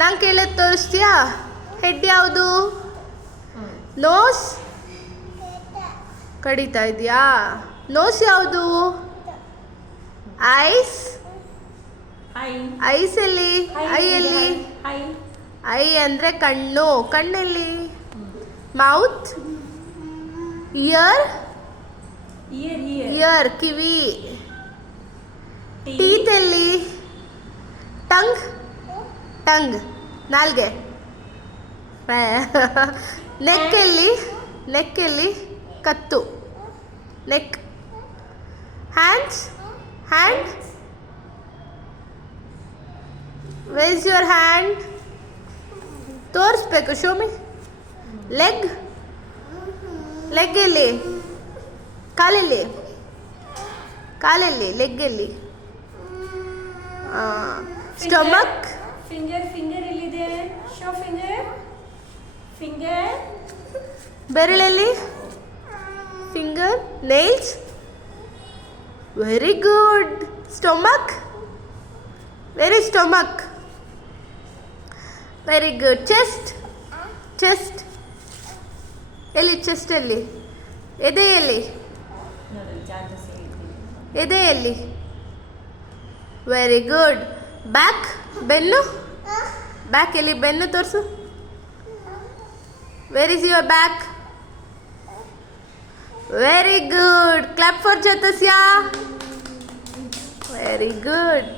ನಾನು ಕೇಳೋದು ತೋರಿಸ್ತೀಯಾ? ಹೆಡ್ ಯಾವುದು? ನೋಸ್ ಕಡಿತಾ ಇದೆಯಾ? ನೋಸ್ ಯಾವುದು? ಐಸ್ ಐಸ್ ಎಲ್ಲಿ? ಐ ಎಲ್ಲಿ? ಐ ಅಂದರೆ ಕಣ್ಣು. ಕಣ್ಣೆಲ್ಲಿ? ಮೌತ್. ಇಯರ್ ಇಯರ್ ಕಿವಿ. ಟೀತ್ ಎಲ್ಲಿ? ಟಂಗ್ ಟಂಗ್ ನಾಲ್ಗೆ. ನೆಕ್ ಎಲ್ಲಿ? ನೆಕ್ ಎಲ್ಲಿ? ಕತ್ತು neck. Hands hand where is your hand? ತೋರಿಸ್ಬೇಕು. Show me. ಲೆಗ್ ಲೆಗ್ ಎಲ್ಲಿ? ಕಾಲೆಲ್ಲಿ? ಕಾಲೆಲ್ಲಿ? ಲೆಗ್ ಎಲ್ಲಿ? ಸ್ಟಮಕ್. ಫಿಂಗರ್ ಎಲ್ಲಿದೆ? ಶೋ ಫಿಂಗರ್ ಬೆರಳಲ್ಲಿ? Finger. Nails. Very good. Stomach. Very stomach. Very good. Chest chest ಎಲ್ಲಿ? ಚೆಸ್ಟ್ ಎಲ್ಲಿ? ಎದೆಯಲ್ಲಿ? ಎದೆಯಲ್ಲಿ? Very good. ಬ್ಯಾಕ್ ಬೆನ್ನು. ಬ್ಯಾಕ್ ಎಲ್ಲಿ? ಬೆನ್ನು ತೋರಿಸು. Where is your back? Very good. Clap for Jyotishya. Very good.